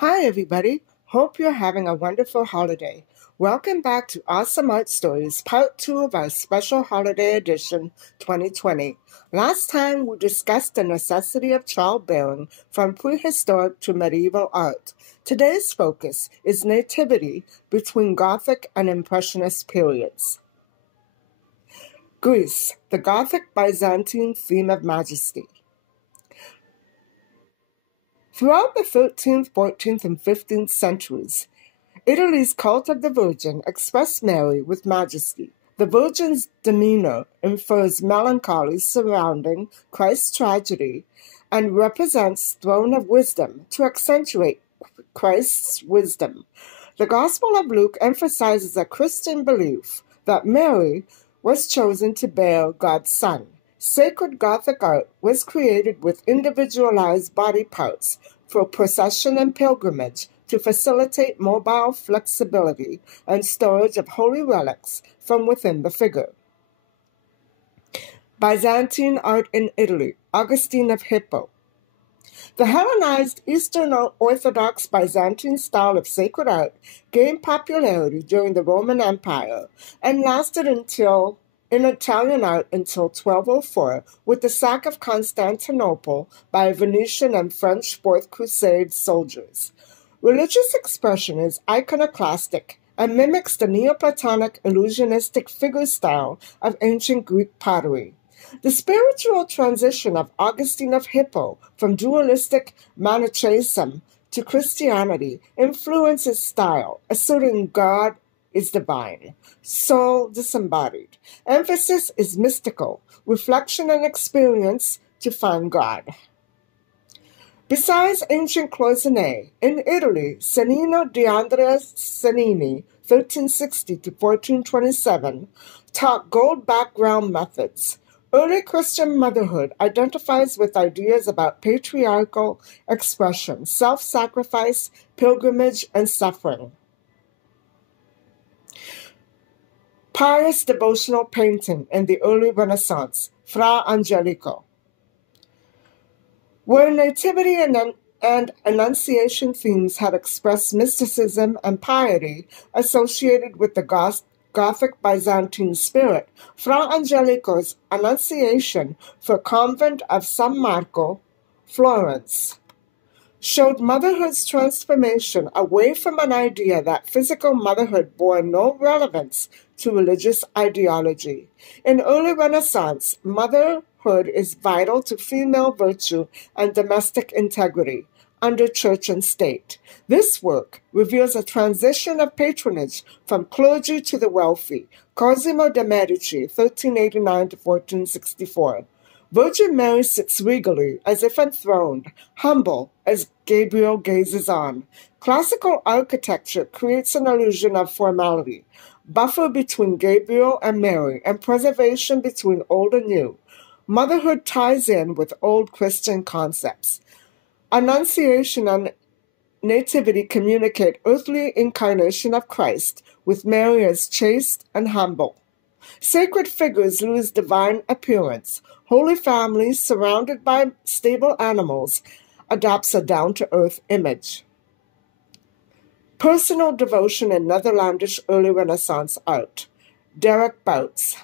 Hi, everybody. Hope you're having a wonderful holiday. Welcome back to Awesome Art Stories, part 2 of our special holiday edition 2020. Last time, we discussed the necessity of childbearing from prehistoric to medieval art. Today's focus is Nativity between Gothic and Impressionist periods. Greece, the Gothic Byzantine theme of Majesty. Throughout the 13th, 14th, and 15th centuries, Italy's cult of the Virgin expressed Mary with majesty. The Virgin's demeanor infers melancholy surrounding Christ's tragedy and represents throne of wisdom to accentuate Christ's wisdom. The Gospel of Luke emphasizes a Christian belief that Mary was chosen to bear God's Son. Sacred Gothic art was created with individualized body parts for procession and pilgrimage to facilitate mobile flexibility and storage of holy relics from within the figure. Byzantine art in Italy, Augustine of Hippo. The Hellenized Eastern Orthodox Byzantine style of sacred art gained popularity during the Roman Empire and lasted in Italian art until 1204 with the sack of Constantinople by Venetian and French Fourth Crusade soldiers. Religious expression is iconoclastic and mimics the Neoplatonic illusionistic figure style of ancient Greek pottery. The spiritual transition of Augustine of Hippo from dualistic Manichaeism to Christianity influences style, asserting God is divine, soul disembodied. Emphasis is mystical, reflection and experience to find God. Besides ancient cloisonne, in Italy, Cennino di Andrea Cennini, 1360 to 1427, taught gold background methods. Early Christian motherhood identifies with ideas about patriarchal expression, self-sacrifice, pilgrimage, and suffering. Pious devotional painting in the early Renaissance, Fra Angelico. Where Nativity and Annunciation themes had expressed mysticism and piety associated with the Gothic Byzantine spirit, Fra Angelico's Annunciation for Convent of San Marco, Florence, showed motherhood's transformation away from an idea that physical motherhood bore no relevance to religious ideology. In early Renaissance, motherhood is vital to female virtue and domestic integrity under church and state. This work reveals a transition of patronage from clergy to the wealthy. Cosimo de' Medici, 1389 to 1464. Virgin Mary sits regally, as if enthroned, humble as Gabriel gazes on. Classical architecture creates an illusion of formality, buffer between Gabriel and Mary, and preservation between old and new. Motherhood ties in with old Christian concepts. Annunciation and Nativity communicate earthly incarnation of Christ, with Mary as chaste and humble. Sacred figures lose divine appearance. Holy families surrounded by stable animals adopts a down-to-earth image. Personal devotion in Netherlandish early Renaissance art. Derek Bouts.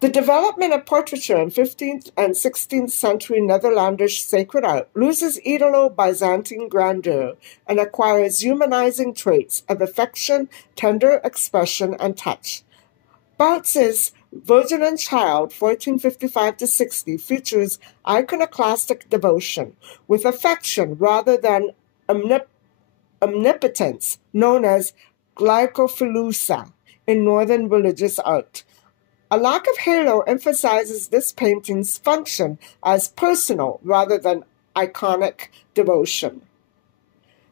The development of portraiture in 15th and 16th century Netherlandish sacred art loses Italo-Byzantine grandeur and acquires humanizing traits of affection, tender expression, and touch. Bouts's Virgin and Child, 1455 to 60, features iconoclastic devotion with affection rather than omnipotence, known as glycophilusa in northern religious art. A lack of halo emphasizes this painting's function as personal rather than iconic devotion.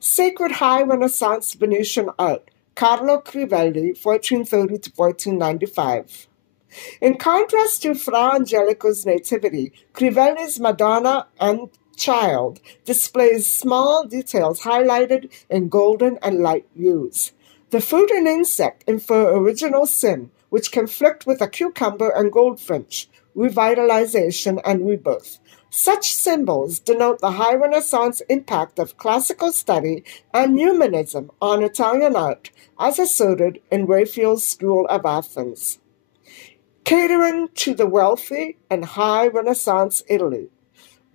Sacred High Renaissance Venetian art, Carlo Crivelli, 1430 to 1495. In contrast to Fra Angelico's Nativity, Crivelli's Madonna and Child displays small details highlighted in golden and light hues. The fruit and insect infer original sin, which conflict with a cucumber and goldfinch, revitalization and rebirth. Such symbols denote the high Renaissance impact of classical study and humanism on Italian art, as asserted in Raphael's School of Athens. Catering to the wealthy and high Renaissance Italy,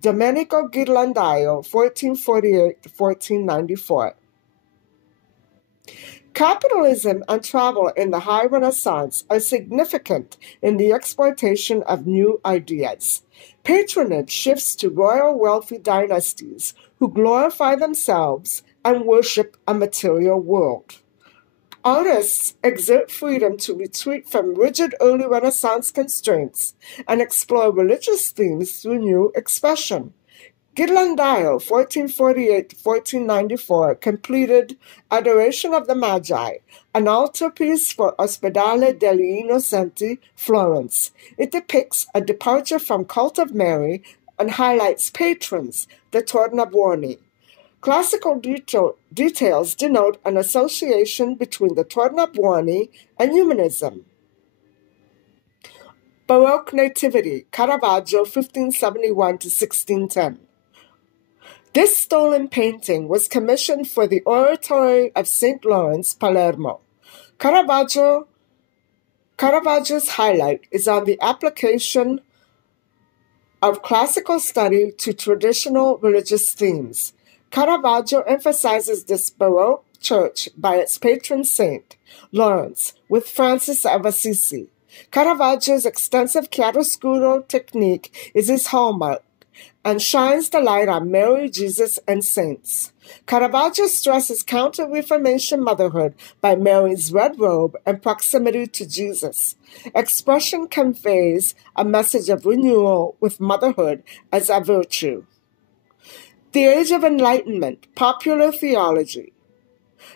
Domenico Ghirlandaio, 1448-1494. Capitalism and travel in the High Renaissance are significant in the exploitation of new ideas. Patronage shifts to royal wealthy dynasties who glorify themselves and worship a material world. Artists exert freedom to retreat from rigid early Renaissance constraints and explore religious themes through new expression. Ghirlandaio, 1448-1494, completed Adoration of the Magi, an altarpiece for Ospedale degli Innocenti, Florence. It depicts a departure from cult of Mary and highlights patrons, the Tornabuoni. Classical details denote an association between the Tornabuoni and humanism. Baroque Nativity, Caravaggio, 1571-1610. This stolen painting was commissioned for the Oratory of St. Lawrence, Palermo. Caravaggio's highlight is on the application of classical study to traditional religious themes. Caravaggio emphasizes this Baroque church by its patron saint, Lawrence, with Francis of Assisi. Caravaggio's extensive chiaroscuro technique is his hallmark and shines the light on Mary, Jesus, and saints. Caravaggio stresses Counter-Reformation motherhood by Mary's red robe and proximity to Jesus. Expression conveys a message of renewal with motherhood as a virtue. The Age of Enlightenment, Popular Theology.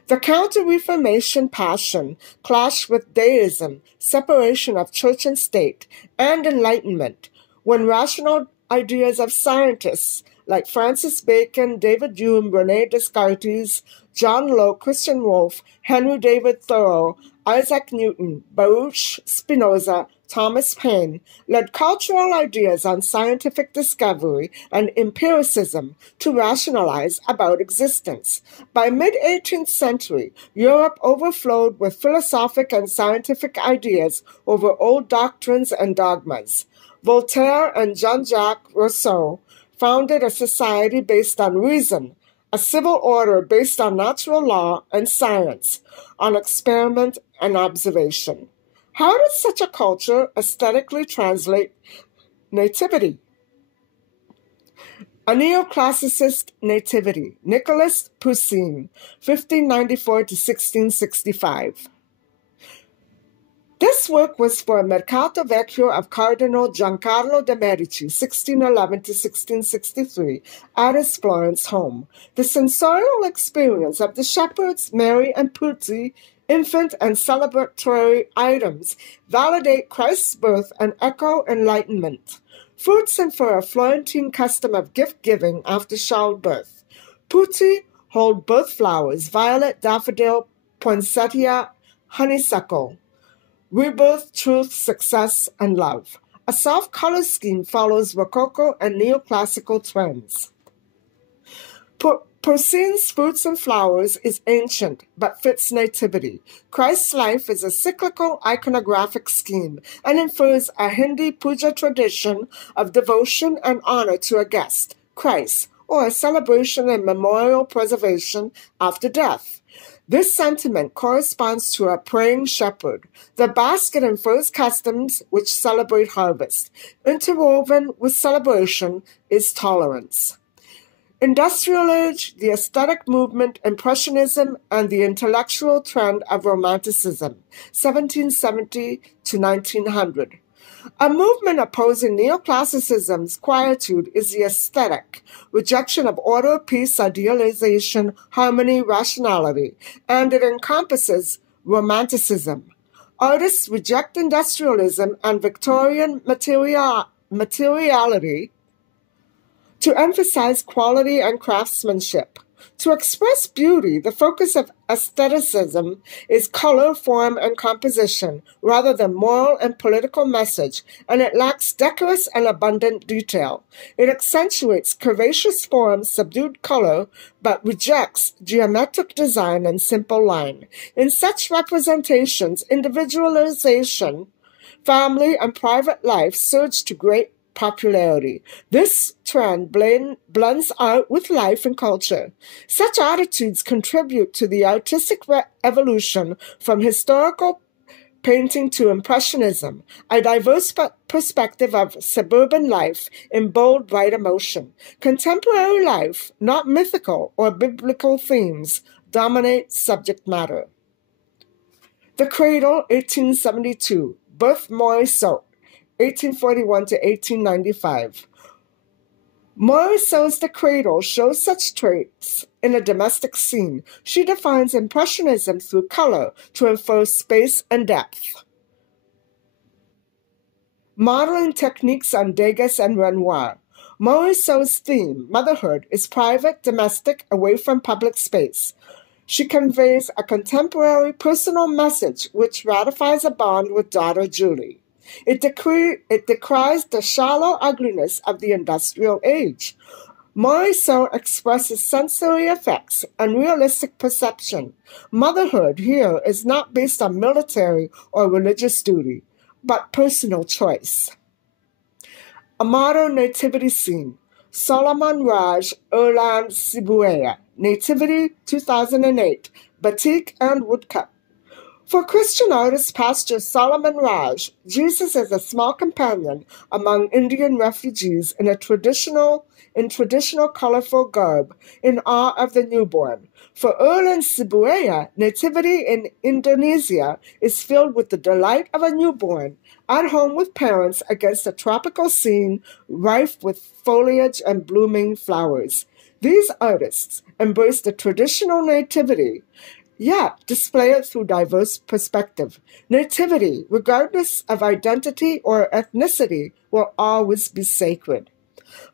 The Counter-Reformation passion clashed with deism, separation of church and state, and enlightenment, when rational ideas of scientists like Francis Bacon, David Hume, René Descartes, John Locke, Christian Wolff, Henry David Thoreau, Isaac Newton, Baruch Spinoza, Thomas Paine led cultural ideas on scientific discovery and empiricism to rationalize about existence. By mid-18th century, Europe overflowed with philosophic and scientific ideas over old doctrines and dogmas. Voltaire and Jean-Jacques Rousseau founded a society based on reason, a civil order based on natural law and science, on experiment and observation. How does such a culture aesthetically translate nativity? A neoclassicist nativity, Nicolas Poussin, 1594-1665. This work was for a Mercato Vecchio of Cardinal Giancarlo de' Medici, 1611-1663, at his Florence home. The sensorial experience of the shepherds, Mary and Putti, infant and celebratory items validate Christ's birth and echo enlightenment. Fruits and for a Florentine custom of gift-giving after childbirth. Putti hold birth flowers, violet, daffodil, poinsettia, honeysuckle. Rebirth, truth, success, and love. A soft color scheme follows Rococo and neoclassical trends. Poussin's Fruits and Flowers is ancient, but fits nativity. Christ's life is a cyclical iconographic scheme and infers a Hindi puja tradition of devotion and honor to a guest, Christ, or a celebration and memorial preservation after death. This sentiment corresponds to a praying shepherd. The basket infers customs which celebrate harvest. Interwoven with celebration is tolerance. Industrial Age, the aesthetic movement, Impressionism, and the intellectual trend of Romanticism, 1770 to 1900. A movement opposing neoclassicism's quietude is the aesthetic, rejection of order, peace, idealization, harmony, rationality, and it encompasses Romanticism. Artists reject industrialism and Victorian materiality to emphasize quality and craftsmanship. To express beauty, the focus of aestheticism is color, form, and composition, rather than moral and political message, and it lacks decorous and abundant detail. It accentuates curvaceous form, subdued color, but rejects geometric design and simple line. In such representations, individualization, family, and private life surge to great popularity. This trend blends art with life and culture. Such attitudes contribute to the artistic evolution from historical painting to Impressionism, a diverse perspective of suburban life in bold, bright emotion. Contemporary life, not mythical or biblical themes, dominate subject matter. The Cradle, 1872, Birth Morisot, 1841 to 1895. Morisot's The Cradle shows such traits in a domestic scene. She defines Impressionism through color to infer space and depth. Modeling techniques on Degas and Renoir. Morisot's theme, motherhood, is private, domestic, away from public space. She conveys a contemporary personal message which ratifies a bond with daughter Julie. It decries the shallow ugliness of the industrial age. Morisot expresses sensory effects and realistic perception. Motherhood here is not based on military or religious duty, but personal choice. A modern nativity scene. Solomon Raj, Erland Sibuya. Nativity, 2008. Batik and woodcut. For Christian artist Pastor Solomon Raj, Jesus is a small companion among Indian refugees in traditional colorful garb, in awe of the newborn. For Erland Sibuya, Nativity in Indonesia is filled with the delight of a newborn, at home with parents against a tropical scene rife with foliage and blooming flowers. These artists embrace the traditional nativity, yet display it through diverse perspective. Nativity, regardless of identity or ethnicity, will always be sacred.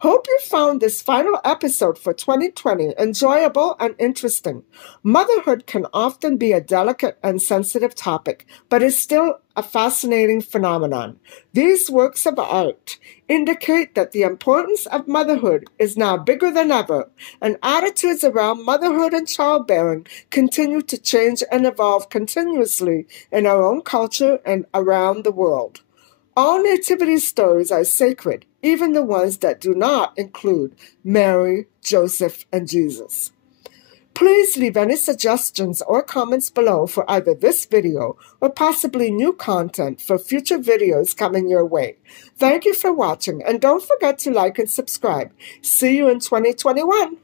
Hope you found this final episode for 2020 enjoyable and interesting. Motherhood can often be a delicate and sensitive topic, but is still a fascinating phenomenon. These works of art indicate that the importance of motherhood is now bigger than ever, and attitudes around motherhood and childbearing continue to change and evolve continuously in our own culture and around the world. All nativity stories are sacred, even the ones that do not include Mary, Joseph, and Jesus. Please leave any suggestions or comments below for either this video or possibly new content for future videos coming your way. Thank you for watching, and don't forget to like and subscribe. See you in 2021.